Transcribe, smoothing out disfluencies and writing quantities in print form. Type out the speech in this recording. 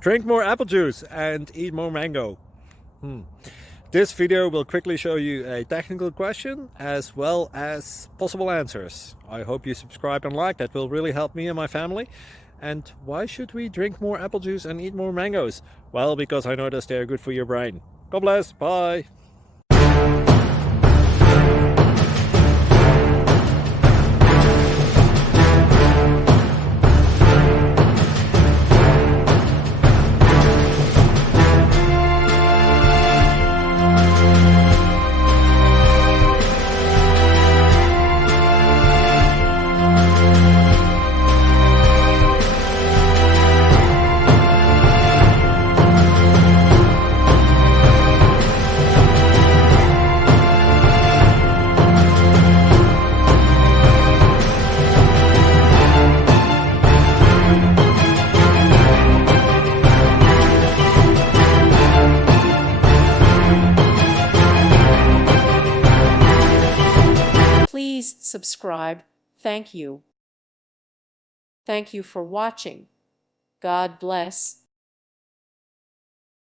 Drink more apple juice and eat more mango. This video will quickly show you a technical question as well as possible answers. I hope you subscribe and like, that will really help me and my family. And why should we drink more apple juice and eat more mangoes? Well, because I noticed they're good for your brain. God bless, bye! Please subscribe. Thank you. Thank you for watching. God bless.